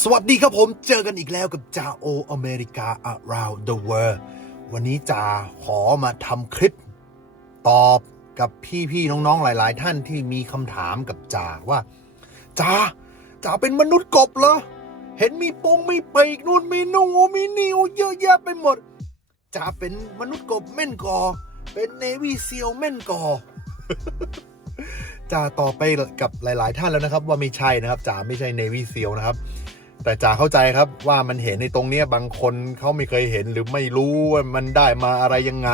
สวัสดีครับผมเจอกันอีกแล้วกับจาโออเมริกา around the world วันนี้จาขอมาทำคลิป ตอบกับพี่ๆน้องๆหลาย ๆ ท่านที่มีคำถามกับจาว่าจาจาเป็นมนุษย์กบเหรอ เห็นมีปงมีปีกนู่นมีนูมีนิวเยอะแยะไปหมดจาเป็นมนุษย์กบแม่นกอ เป็นเนวีเซียวแม่นกอจ่าต่อไปกับหลาย ๆ ท่านแล้วนะครับ ว่าไม่ใช่นะครับจ่าไม่ใช่เนวีเซียลนะครับ แต่จ่าเข้าใจครับว่ามันเห็นในตรงเนี้ยบางคนเขาไม่เคยเห็นหรือไม่รู้ว่ามันได้มาอะไรยังไง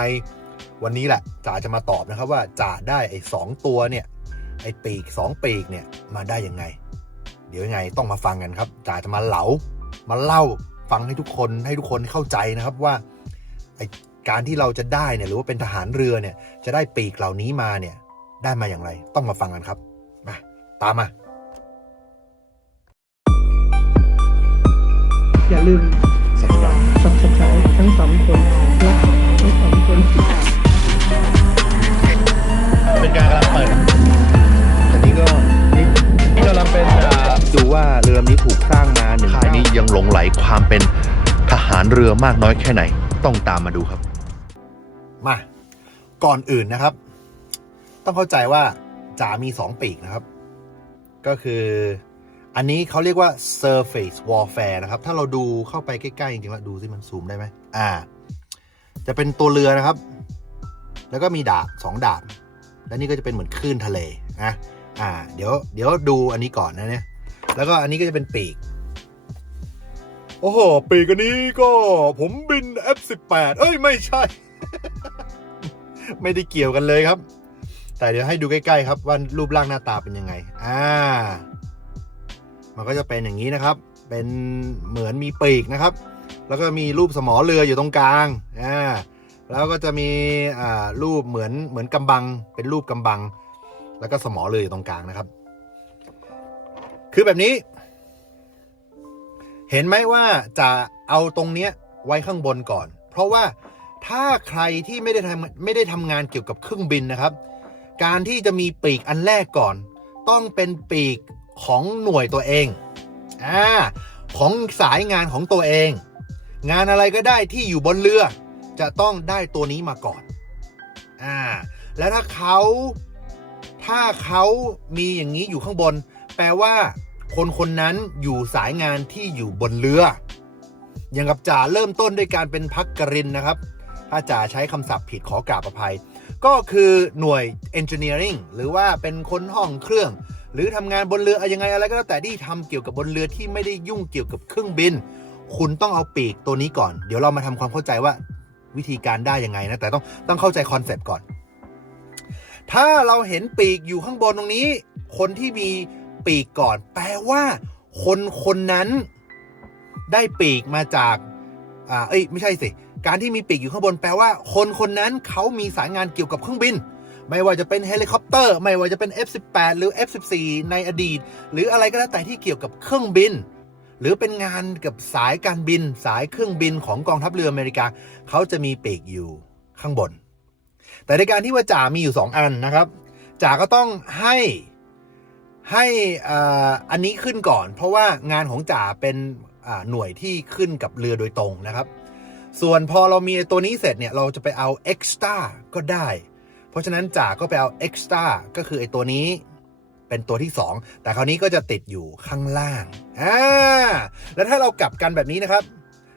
วันนี้แหละจ่าจะมาตอบนะครับว่าจ่าได้ไอ้สองตัวเนี่ยไอ้ปีกสองปีกเนี่ยมาได้ยังไง เดี๋ยวยังไงต้องมาฟังกันครับจ่าจะมาเหลามาเล่าฟังให้ทุกคนให้ทุกคนเข้าใจนะครับว่าไอ้การที่เราจะได้เนี่ยหรือว่าเป็นทหารเรือเนี่ยจะได้ปีกเหล่านี้มาเนี่ยได้มาอย่างไร ต้องมาฟังกันครับมาตามมา อย่าลืม subscribe subscribe ทั้งสองคนและทั้งสองคนเป็นการกำลังเปิดอันนี้ก็นี่นี่กำลังเป็นอ่าดูว่าเรือลำนี้ถูกสร้างมาหนึ่งค่ายนี้ยังหลงไหลความเป็นทหารเรือมากน้อยแค่ไหน ต้องตามมาดูครับ มาก่อนอื่นนะครับ ต้องเข้าใจว่าจ๋ามีสองปีกนะครับ ก็คือ อันนี้เขาเรียกว่า surface warfare นะครับ ถ้าเราดูเข้าไปใกล้ ๆ จริงๆแล้วดูสิมันซูมได้ไหมอ่า จะเป็นตัวเรือนะครับ แล้วก็มีดาบสองดาบ และนี่ก็จะเป็นเหมือนคลื่นทะเลนะอ่า เดี๋ยวเดี๋ยวดูอันนี้ก่อนนะเนี่ย แล้วก็อันนี้ก็จะเป็นปีก โอ้โห ปีกอันนี้ก็ผมบิน F18 เอ้ยไม่ใช่ ไม่ได้เกี่ยวกันเลยครับ แต่เดี๋ยวให้ดูใกล้ ๆ ครับว่ารูปร่างหน้าตาเป็นยังไง อ่า มันก็จะเป็นอย่างนี้นะครับ เป็นเหมือนมีปีกนะครับ แล้วก็มีรูปสมอเรืออยู่ตรงกลางอ่าแล้วก็จะมีอ่ารูปเหมือนเหมือนกำบัง เป็นรูปกำบัง แล้วก็สมอเรืออยู่ตรงกลางนะครับ คือแบบนี้ เห็นไหมว่าจะเอาตรงเนี้ยไว้ข้างบนก่อน เพราะว่าถ้าใครที่ไม่ได้ทำไม่ได้ทำงานเกี่ยวกับเครื่องบินนะครับ การที่จะมีปีกอันแรกก่อน ต้องเป็นปีก ของหน่วยตัวเองอ่าของสายงานของตัวเอง งานอะไรก็ได้ที่อยู่บนเรือ จะต้องได้ตัวนี้มาก่อนอ่าแล้วถ้าเขาถ้าเขามีอย่างนี้อยู่ข้างบน แปลว่า คนคนนั้นอยู่สายงานที่อยู่บนเรือ อย่างกับจ่าเริ่มต้นด้วยการเป็นพักกรินนะครับ ถ้าจ่าใช้คำศัพท์ผิดขอกราบอภัย ก็คือหน่วย engineering หรือว่าเป็นคนห้องเครื่อง หรือทำงานบนเรืออะไรยังไงอะไรก็แล้วแต่ที่ทำเกี่ยวกับบนเรือที่ไม่ได้ยุ่งเกี่ยวกับเครื่องบิน คุณต้องเอาปีกตัวนี้ก่อน เดี๋ยวเรามาทำความเข้าใจว่าวิธีการได้ยังไงนะแต่ต้องต้องเข้าใจคอนเซปต์ก่อน ถ้าเราเห็นปีกอยู่ข้างบนตรงนี้ คนที่มีปีกก่อน แปลว่าคนคนนั้นได้ปีกมาจากอ่าเอ้ยไม่ใช่สิการที่มีปีกอยู่ข้างบนแปลว่า คนคนนั้นเขามีสายงานเกี่ยวกับเครื่องบิน ไม่ว่าจะเป็นเฮลิคอปเตอร์ ไม่ว่าจะเป็น F18 หรือ F14 ในอดีต หรืออะไรก็แล้วแต่ที่เกี่ยวกับเครื่องบิน หรือเป็นงานกับสายการบิน สายเครื่องบินของกองทัพเรืออเมริกา เขาจะมีปีกอยู่ข้างบน แต่ในการที่ว่าจ่ามีอยู่สองอันนะครับจ่าก็ต้องให้ให้อันนี้ขึ้นก่อน เพราะว่างานของจ่าเป็นหน่วยที่ขึ้นกับเรือโดยตรงนะครับ ส่วนพอเรามีตัวนี้เสร็จเนี่ย เราจะไปเอา extra ก็ได้ เพราะฉะนั้นจ่าก็ไปเอา extra ก็คือไอ้ตัวนี้เป็นตัวที่ 2 แต่คราวนี้ก็จะติดอยู่ข้างล่างอ่าแล้วถ้าเรากลับกันแบบนี้นะครับ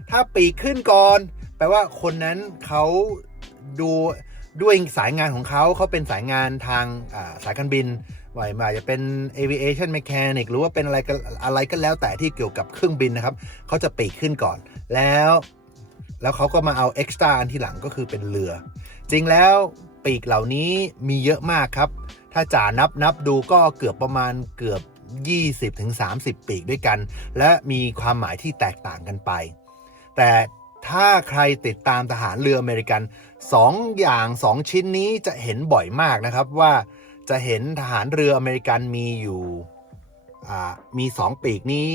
ถ้าปีกขึ้นก่อน แปลว่าคนนั้นเขาดูด้วยสายงานของเขาเขาเป็นสายงานทางาสายการบินว่ามาจะเป็น aviation mechanic หรือว่าเป็นอะไรอะไรก็แล้วแต่ที่เกี่ยวกับเครื่องบินนะครับ เขาจะปีกขึ้นก่อน แล้ว แล้วเขาก็มาเอา extra อันที่หลังก็คือเป็นเรือ จริงแล้ว ปีกเหล่านี้มีเยอะมากครับ ถ้าจ่านับนับดูก็เกือบประมาณเกือบ 20-30 ปีกด้วยกัน และมีความหมายที่แตกต่างกันไป แต่ถ้าใครติดตามทหารเรืออเมริกันสองอย่างสองชิ้นนี้จะเห็นบ่อยมากนะครับว่าจะเห็นทหารเรืออเมริกันมีอยู่มีสองปีกนี้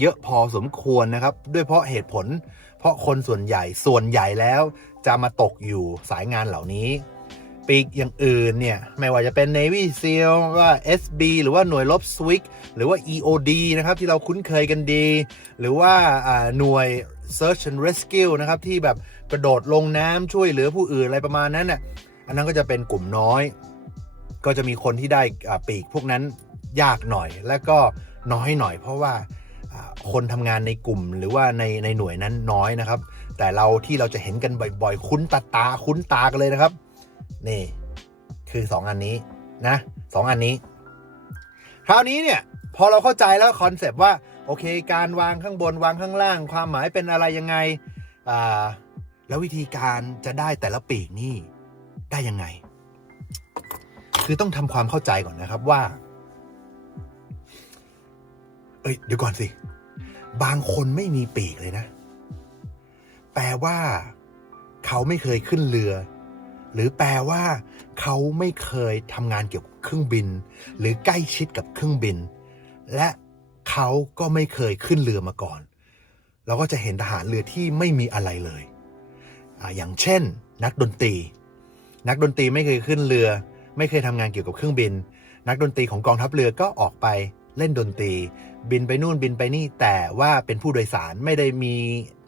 เยอะพอสมควรนะครับ ด้วยเพราะเหตุผล เพราะคนส่วนใหญ่ส่วนใหญ่แล้วจะมาตกอยู่สายงานเหล่านี้ ปีกอย่างอื่นเนี่ย ไม่ว่าจะเป็น Navy SEAL ว่า SB หรือว่าหน่วยรบ SWIG หรือว่า EOD นะครับที่เราคุ้นเคยกันดี หรือว่าหน่วย Search and Rescue นะครับที่แบบกระโดดลงน้ำช่วยเหลือผู้อื่นอะไรประมาณนั้นน่ะอันนั้นก็จะเป็นกลุ่มน้อย ก็จะมีคนที่ได้ปีกพวกนั้นยากหน่อยและก็น้อยหน่อย เพราะว่าอ่าคนทำงานในกลุ่มหรือว่าในในหน่วยนั้นน้อยนะครับ แต่เราที่เราจะเห็นกันบ่อยๆ คุ้นตาตาคุ้นตากันเลยนะครับ นี่ คือ 2 อันนี้นะสองอันนี้ คราวนี้เนี่ย พอเราเข้าใจแล้วคอนเซปต์ว่า โอเค การวางข้างบนวางข้างล่าง ความหมายเป็นอะไรยังไงอ่าแล้ววิธีการจะได้แต่ละปีกนี่ได้ยังไง คือต้องทำความเข้าใจก่อนนะครับว่า เอ้ยเดี๋ยวก่อนสิ บางคนไม่มีปีกเลยนะ แปลว่า เขาไม่เคยขึ้นเรือ หรือแปลว่า เขาไม่เคยทำงานเกี่ยวกับเครื่องบิน หรือใกล้ชิดกับเครื่องบิน และเขาก็ไม่เคยขึ้นเรือมาก่อน เราก็จะเห็นทหารเรือที่ไม่มีอะไรเลยออย่างเช่น นักดนตรี นักดนตรีไม่เคยขึ้นเรือ ไม่เคยทำงานเกี่ยวกับเครื่องบิน นักดนตรีของกองทัพเรือก็ออกไปเล่นดนตรี บินไปนู่นบินไปนี่แต่ว่าเป็นผู้โดยสารไม่ได้มี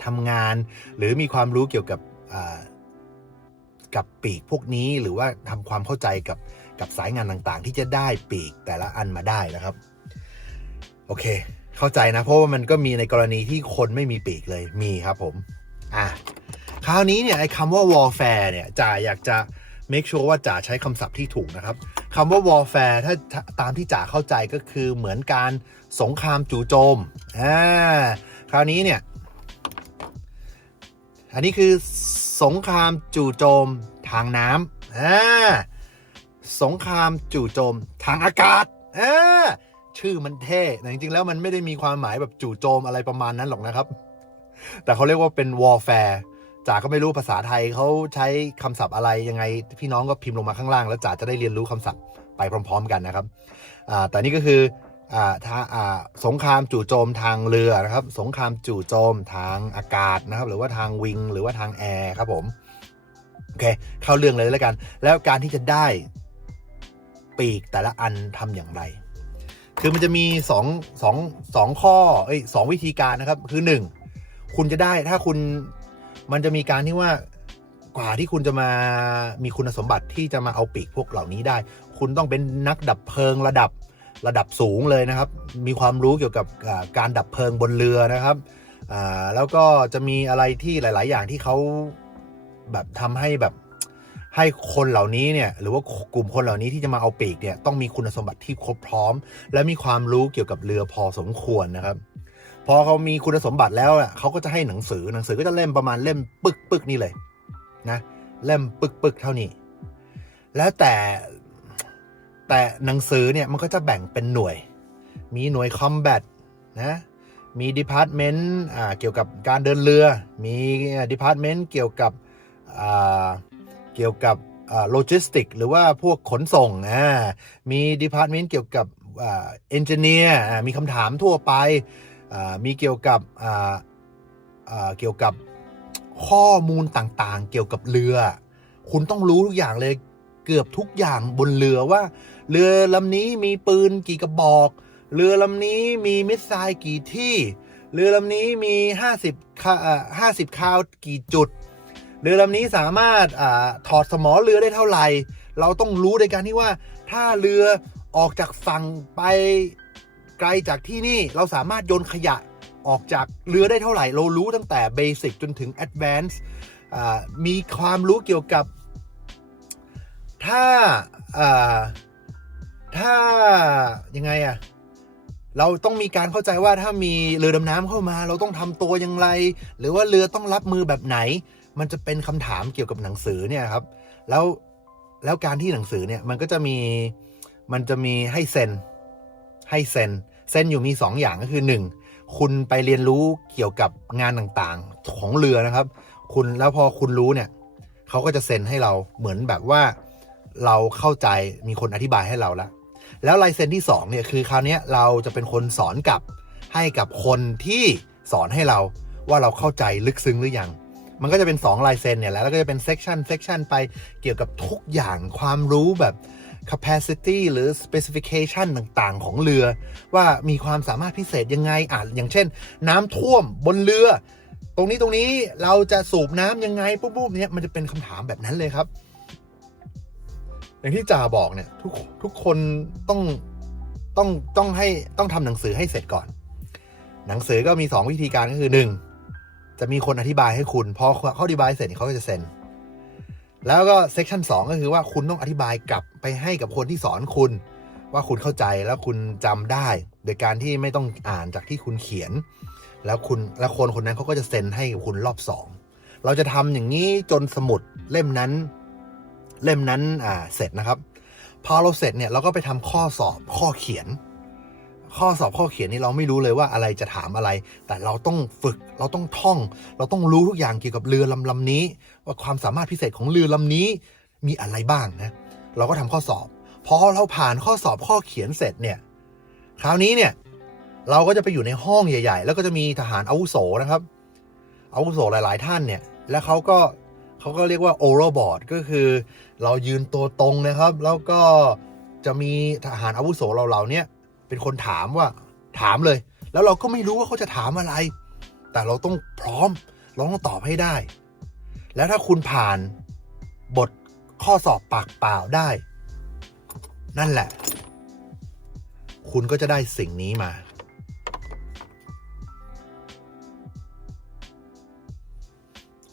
ทำงาน หรือมีความรู้เกี่ยวกับ กับปีกพวกนี้หรือว่าทำความเข้าใจกับกับสายงานต่างๆ ที่จะได้ปีกแต่ละอันมาได้นะครับ โอเค เข้าใจนะ เพราะว่ามันก็มีในกรณีที่คนไม่มีปีกเลยมีครับผมอะคราวนี้เนี่ยไอ้คำว่า warfare เนี่ยจ่าอยากจะ make sure ว่าจ่าใช้คำศัพท์ที่ถูกนะครับคำว่า warfare ถ้าตามที่จ่าเข้าใจก็คือเหมือนการสงครามจู่โจมอ่าคราวนี้เนี่ย อันนี้คือสงครามจู่โจมทางน้ำอ่าสงครามจู่โจมทางอากาศอ่าชื่อมันเท่แต่จริงๆ แล้วมันไม่ได้มีความหมายแบบจู่โจมอะไรประมาณนั้นหรอกนะครับ แต่เขาเรียกว่าเป็น warfare จ๋าก็ไม่รู้ภาษาไทยเขาใช้คำศัพท์อะไรยังไง พี่น้องก็พิมพ์ลงมาข้างล่าง แล้วจ๋าจะได้เรียนรู้คำศัพท์ไปพร้อม ๆ กันนะครับแต่นี่ก็คือ สงครามจู่โจมทางเรือนะครับ สงครามจู่โจมทางอากาศนะครับ หรือว่าทางวิง หรือว่าทางแอร์ครับผมโอเค เข้าเรื่องเลยแล้วกัน แล้วการที่จะได้ปีกแต่ละอันทำอย่างไร คือมันจะมีสองสองสองข้อเอ้ยสองวิธีการนะครับ คือหนึ่งคุณจะได้ถ้าคุณมันจะมีการที่ว่ากว่าที่คุณจะมามีคุณสมบัติที่จะมาเอาปีกพวกเหล่านี้ได้ คุณต้องเป็นนักดับเพลิงระดับ ระดับสูงเลยนะครับ มีความรู้เกี่ยวกับการดับเพลิงบนเรือนะครับแล้วก็จะมีอะไรที่หลาย ๆ อย่างที่เขาแบบทำให้แบบให้คนเหล่านี้เนี่ยหรือว่ากลุ่มคนเหล่านี้ที่จะมาเอาปีกเนี่ยต้องมีคุณสมบัติที่ครบพร้อม และมีความรู้เกี่ยวกับเรือพอสมควรนะครับ พอเขามีคุณสมบัติแล้วอะเขาก็จะให้หนังสือหนังสือก็จะเล่มประมาณเล่มปึกปึกนี่เลยนะเล่มปึกปึกเท่านี้ แล้วแต่ แต่หนังสือเนี่ยมันก็จะแบ่งเป็นหน่วย มีหน่วยคอมแบทนะมีดีพาร์ตเมนต์เกี่ยวกับการเดินเรือ มีดีพาร์ตเมนต์เกี่ยวกับเกี่ยวกับโลจิสติกหรือว่าพวกขนส่งมีดีพาร์ตเมนต์เกี่ยวกับเอนจิเนียร์มีคำถามทั่วไป มีเกี่ยวกับเกี่ยวกับข้อมูลต่างๆ เกี่ยวกับเรือ คุณต้องรู้ทุกอย่างเลย เกือบทุกอย่างบนเรือว่า เรือลำนี้มีปืนกี่กระบอก เรือลำนี้มีมิสไซล์กี่ที่ เรือลำนี้มี 50คาอ่า50คาวกี่จุด เรือลำนี้สามารถอถอดสมอเรือได้เท่าไหร่ เราต้องรู้ในการที่ว่าถ้าเรือออกจากฝั่งไปไกลจากที่นี่เราสามารถโยนขยะออกจากเรือได้เท่าไหร่ เรารู้ตั้งแต่เบสิกจนถึงแอดวานซ์มีความรู้เกี่ยวกับ ถ้าอ่าถ้ายังไงอะเราต้องมีการเข้าใจว่าถ้ามีเรือดำน้ำเข้ามา เราต้องทำตัวอย่างไร หรือว่าเรือต้องรับมือแบบไหน มันจะเป็นคำถามเกี่ยวกับหนังสือเนี่ยครับ แล้วแล้วการที่หนังสือเนี่ยมันก็จะมีมันจะมีให้เซ็นให้เซ็นเซ็นอยู่มีสองอย่างก็คือหนึ่งคุณไปเรียนรู้เกี่ยวกับงานต่างๆของเรือนะครับ คุณแล้วพอคุณรู้เนี่ยเขาก็จะเซ็นให้เราเหมือนแบบว่า เราเข้าใจมีคนอธิบายให้เราแล้ว แล้วลายเซ็นที่สองเนี่ยคือคราวนี้เราจะเป็นคนสอนกับให้กับคนที่สอนให้เราว่าเราเข้าใจลึกซึ้งหรือยัง มันก็จะเป็น2ลายเซ็นเนี่ยและแล้วก็จะเป็นเซกชันเซกชันไปเกี่ยวกับทุกอย่างความรู้แบบ capacity หรือ specification ต่างๆ ของเรือ ว่ามีความสามารถพิเศษยังไงอะอย่างเช่น น้ำท่วมบนเรือ ตรงนี้ตรงนี้เราจะสูบน้ำยังไงปุ๊บๆเนี่ยมันจะเป็นคำถามแบบนั้นเลยครับ อย่างที่จ่าบอกเนี่ย ทุกทุกคนต้องต้องต้องให้ต้องทำหนังสือให้เสร็จก่อน หนังสือก็มี 2 วิธีการก็คือ 1 จะมีคนอธิบายให้คุณพอเขาอธิบายเสร็จเขาก็จะเซ็นแล้วก็เซกชัน2ก็คือว่าคุณต้องอธิบายกลับไปให้กับคนที่สอนคุณ ว่าคุณเข้าใจแล้วคุณจำได้ โดยการที่ไม่ต้องอ่านจากที่คุณเขียน แล้วคุณแล้วคนคนนั้นเขาก็จะเซ็นให้กับคุณรอบสองเราจะทำอย่างนี้จนสมุดเล่มนั้น เล่มนั้นอ่าเสร็จนะครับ พอเราเสร็จเนี่ยเราก็ไปทำข้อสอบข้อเขียน ข้อสอบข้อเขียนนี่เราไม่รู้เลยว่าอะไรจะถามอะไร แต่เราต้องฝึกเราต้องท่อง เราต้องรู้ทุกอย่างเกี่ยวกับเรือลำลำนี้ ว่าความสามารถพิเศษของเรือลำนี้มีอะไรบ้างนะเราก็ทำข้อสอบพอเราผ่านข้อสอบข้อเขียนเสร็จเนี่ยคราวนี้เนี่ยเราก็จะไปอยู่ในห้องใหญ่ ๆ แล้วก็จะมีทหารอาวุโสนะครับอาวุโสหลาย ๆ ท่านเนี่ย แล้วเขาก็ เขาก็เรียกว่า oral board ก็คือ เรายืนตัวตรงนะครับ แล้วก็จะมีทหารอาวุโสเราเราๆเนี่ยเป็นคนถามว่าถามเลย แล้วเราก็ไม่รู้ว่าเขาจะถามอะไร แต่เราต้องพร้อมเราต้องตอบให้ได้ แล้วถ้าคุณผ่านบทข้อสอบปากเปล่าได้ นั่นแหละ คุณก็จะได้สิ่งนี้มา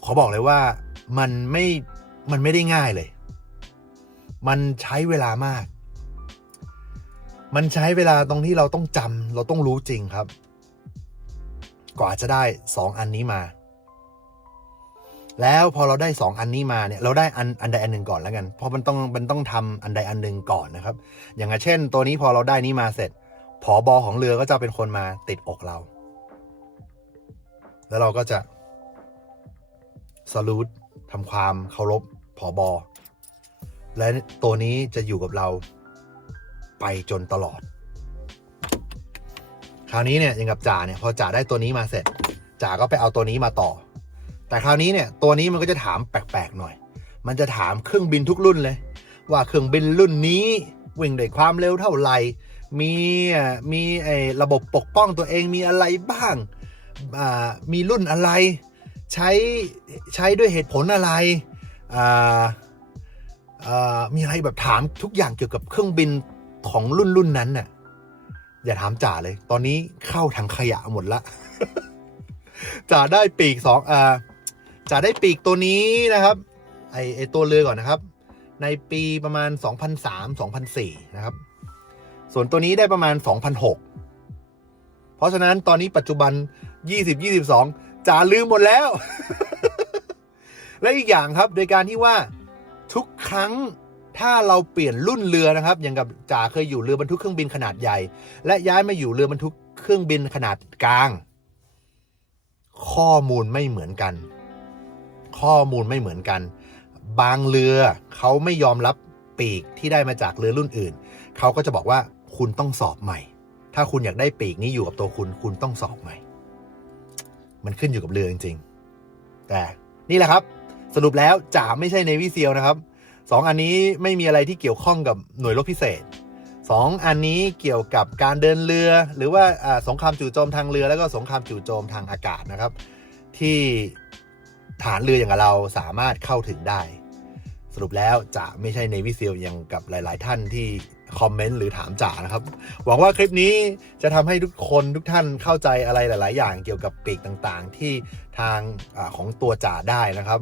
ขอบอกเลยว่า มันไม่มันไม่ได้ง่ายเลย มันใช้เวลามาก มันใช้เวลาตรงที่เราต้องจำเราต้องรู้จริงครับ กว่าจะได้สองอันนี้มา แล้วพอเราได้สองอันนี้มาเนี่ย เราได้อันอันใดอันหนึ่งก่อนแล้วกัน เพราะมันต้องมันต้องทำอันใดอันหนึ่งก่อนนะครับ อย่างเช่น ตัวนี้พอเราได้นี้มาเสร็จผอบอของเรือก็จะเป็นคนมาติดอกเรา แล้วเราก็จะสลูด ทำความเคารพผอบอและตัวนี้จะอยู่กับเราไปจนตลอด คราวนี้เนี่ยอย่างกับจ่าเนี่ยพอจ่าได้ตัวนี้มาเสร็จจ่าก็ไปเอาตัวนี้มาต่อ แต่คราวนี้เนี่ยตัวนี้มันก็จะถามแปลกๆหน่อย มันจะถามเครื่องบินทุกรุ่นเลย ว่าเครื่องบินรุ่นนี้วิ่งด้วยความเร็วเท่าไหร่มีมีไอ้ระบบปกป้องตัวเองมีอะไรบ้าง มีรุ่นอะไร ใช้ใช้ด้วยเหตุผลอะไรมีอะไรแบบถามทุกอย่างเกี่ยวกับเครื่องบินของรุ่นรุ่นนั้นน่ะอย่าถามจ่าเลย ตอนนี้เข้าถังขยะหมดละจ่าได้ปีกสองอ่าจ่าได้ปีกตัวนี้นะครับ ไอไอตัวเรือก่อนนะครับ ในปีประมาณ 2003-2004 นะครับ ส่วนตัวนี้ได้ประมาณ 2006 เพราะฉะนั้นตอนนี้ปัจจุบัน 2022 จ่าลืมหมดแล้ว และอีกอย่างครับโดยการที่ว่าทุกครั้งถ้าเราเปลี่ยนรุ่นเรือนะครับ อย่างกับจ่าเคยอยู่เรือบรรทุกเครื่องบินขนาดใหญ่ และย้ายมาอยู่เรือบรรทุกเครื่องบินขนาดกลาง ข้อมูลไม่เหมือนกัน ข้อมูลไม่เหมือนกัน บางเรือเขาไม่ยอมรับปีกที่ได้มาจากเรือรุ่นอื่น เขาก็จะบอกว่าคุณต้องสอบใหม่ ถ้าคุณอยากได้ปีกนี้อยู่กับตัวคุณ คุณต้องสอบใหม่ มันขึ้นอยู่กับเรือจริงๆ แต่นี่แหละครับ สรุปแล้วจ่าไม่ใช่ในวิเซียลนะครับสองอันนี้ไม่มีอะไรที่เกี่ยวข้องกับหน่วยรบพิเศษสองอันนี้เกี่ยวกับการเดินเรือ หรือว่าสงครามจู่โจมทางเรือ แล้วก็สงครามจู่โจมทางอากาศนะครับ ที่ฐานเรืออย่างเราสามารถเข้าถึงได้ สรุปแล้วจะไม่ใช่ในวิเซียลอย่างกับหลาย ๆ ท่านที่ คอมเมนต์หรือถามจ่านะครับ หวังว่าคลิปนี้จะทำให้ทุกคนทุกท่านเข้าใจอะไรหลาย ๆ อย่างเกี่ยวกับปีกต่างๆ ที่ทางอของตัวจ่าได้นะครับ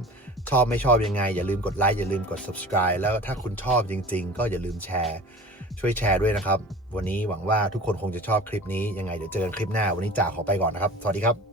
ชอบไม่ชอบยังไง อย่าลืมกดไลค์อย่าลืมกด subscribe แล้วถ้าคุณชอบจริง ๆ ก็อย่าลืมแชร์ ช่วยแชร์ด้วยนะครับ วันนี้หวังว่าทุกคนคงจะชอบคลิปนี้ยังไงเดี๋ยวเจอกันคลิปหน้า วันนี้จ่าขอไปก่อนนะครับ สวัสดีครับ